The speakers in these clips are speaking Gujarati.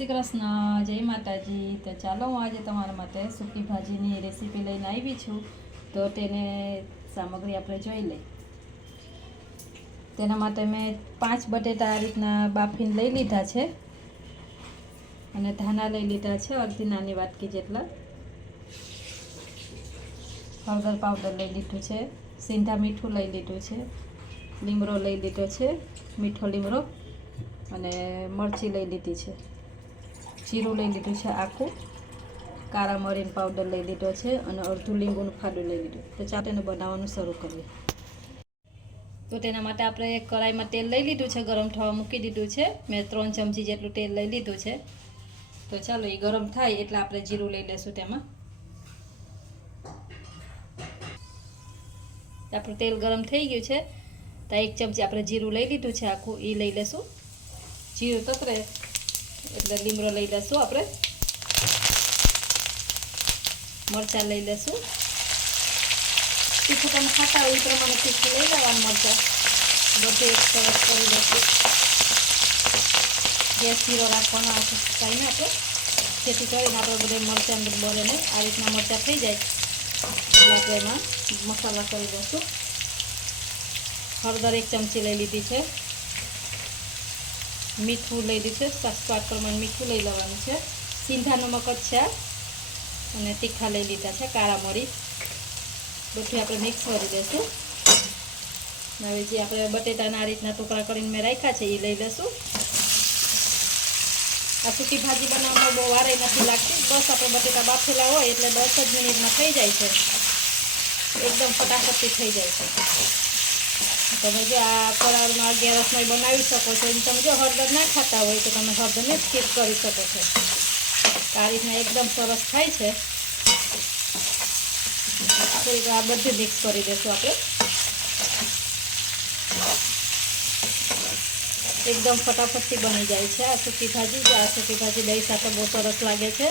શ્રી કૃષ્ણ, જય માતાજી। તો ચાલો હું આજે તમારા માટે સૂકી ભાજીની રેસીપી લઈને આવી છું। તો તેને સામગ્રી આપણે જોઈ લઈએ। તેના માટે મેં 5 બટેટા આ રીતના બાફીને લઈ લીધા છે અને ધાણા લઈ લીધા છે અડધી નાની વાટકી જેટલા। હળદર પાવડર લઈ લીધું છે, સિંધા મીઠું લઈ લીધું છે, લીમડો લઈ લીધો છે, મીઠો લીમડો અને મરચી લઈ લીધી છે, જીરું લઈ લીધું છે આખું, કાળા મરીનો પાવડર લઈ લીધો છે અને અડધું લીંબુનું ફાડું લઈ લીધું। તો ચાલો તેને બનાવવાનું શરૂ કરીએ। તો તેના માટે આપણે એક કઢાઈમાં તેલ લઈ લીધું છે, ગરમ થવા મૂકી દીધું છે। મેં 3 ચમચી જેટલું તેલ લઈ લીધું છે। તો ચાલો એ ગરમ થાય એટલે આપણે જીરું લઈ લેશું। તેમાં આપણું તેલ ગરમ થઈ ગયું છે તો 1 ચમચી આપણે જીરું લઈ લીધું છે આખું, એ લઈ લેશું। જીરું તતરે એટલે લીમડો લઈ લેશું આપણે, મરચાં લઈ લેશું। તીખું તમે ખાતા હોય એ પ્રમાણે તીખું લઈ લેવાનું મરચાં, બધે એક સરસ કરી લેશું। ગેસ ધીરો રાખવાનો આ ટાઈમે આપણે, જેથી કરીને આપણે બધે મરચાં બળે ને આ રીતના મરચાં થઈ જાય એટલે આપણે એમાં મસાલા કરી દઈશું। હળદર 1 ચમચી લઈ લીધી છે, મીઠું લઈ લીધું છે, સ્વાદ પ્રમાણે મીઠું લઈ લેવાનું છે, સિંધા નમક જ છે અને તીખા લઈ લીધા છે, કાળા મરી બધું આપણે મિક્સ કરી દઈશું। હવે જે આપણે બટેટાના આ રીતના ટુકડા કરીને મેં રાખ્યા છે એ લઈ લઈશું। આ સૂકી ભાજી બનાવવામાં બહુ વાર નથી લાગતી, બસ આપણે બટેટા બાફેલા હોય એટલે 10 જ મિનિટમાં થઈ જાય છે, એકદમ ફટાફટથી થઈ જાય છે। તમે જો આ ફરાળમાં અગિયારસમાં બનાવી શકો છો। તમે જો હળદર ના ખાતા હોય તો તમે હળદરને સ્કીપ કરી શકો છો। આ રીતના એકદમ સરસ થાય છે। આ બધું મિક્સ કરી દઈશું આપણે, એકદમ ફટાફટથી બની જાય છે આ સૂકી ભાજી। આ સૂકી ભાજી દહીં સાથે બહુ સરસ લાગે છે।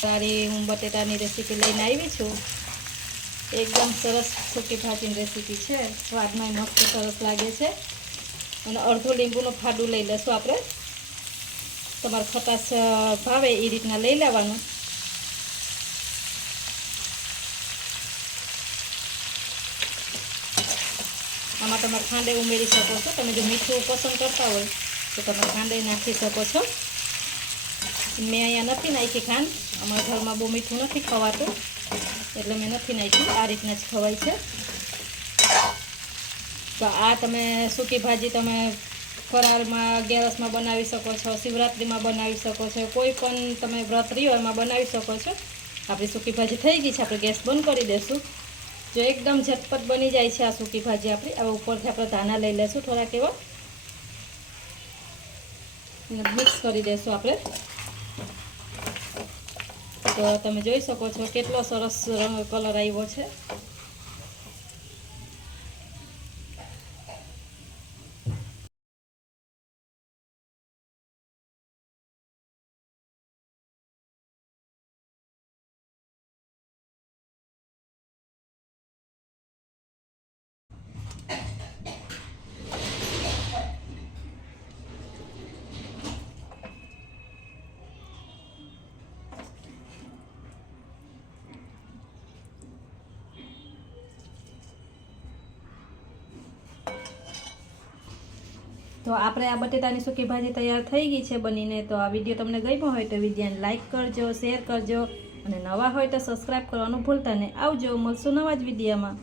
સારી હું બટેટાની રેસીપી લઈને આવી છું, એકદમ સરસ સૂકી ભાજીની રેસીપી છે, સ્વાદમાં મસ્ત સરસ લાગે છે। અને અડધું લીંબુનું ફાડું લઈ લેશું આપણે, તમારે ખટાશ ભાવે એ રીતના લઈ લેવાનું। આમાં તમે ખાંડે ઉમેરી શકો છો, તમે જો મીઠું પસંદ કરતા હોય તો તમે ખાંડે નાખી શકો છો। મેં અહીંયા નથી નાખી ખાંડ, અમારા ઘરમાં બહુ મીઠું નથી ખવાતું એટલે મેં નથી નાખી, આ રીતના જ ખવાય છે। તો આ તમે સૂકી ભાજી તમે ફરાળમાં અગિયારસમાં બનાવી શકો છો, શિવરાત્રિમાં બનાવી શકો છો, કોઈ પણ તમે વ્રત રહ્યો એમાં બનાવી શકો છો। આપણી સૂકી ભાજી થઈ ગઈ છે, આપણે ગેસ બંધ કરી દઈશું। જો એકદમ ઝટપટ બની જાય છે આ સૂકી ભાજી આપણી। હવે ઉપરથી આપણે ધાણા લઈ લઈશું થોડાક એવા, મિક્સ કરી દઈશું આપણે। તો તમે જોઈ શકો છો કેટલો સરસ રંગ કલર આવ્યો છે। તો આપણે આ બટેટાની સૂકી ભાજી તૈયાર થઈ ગઈ છે બનીને। તો આ વિડીયો તમને ગમ્યો હોય તો વિડીયોને લાઇક કરજો, શેર કરજો અને નવા હોય તો સબસ્ક્રાઈબ કરવાનું ભૂલતા નહીં। આવજો, મળશું નવા જ વિડીયોમાં।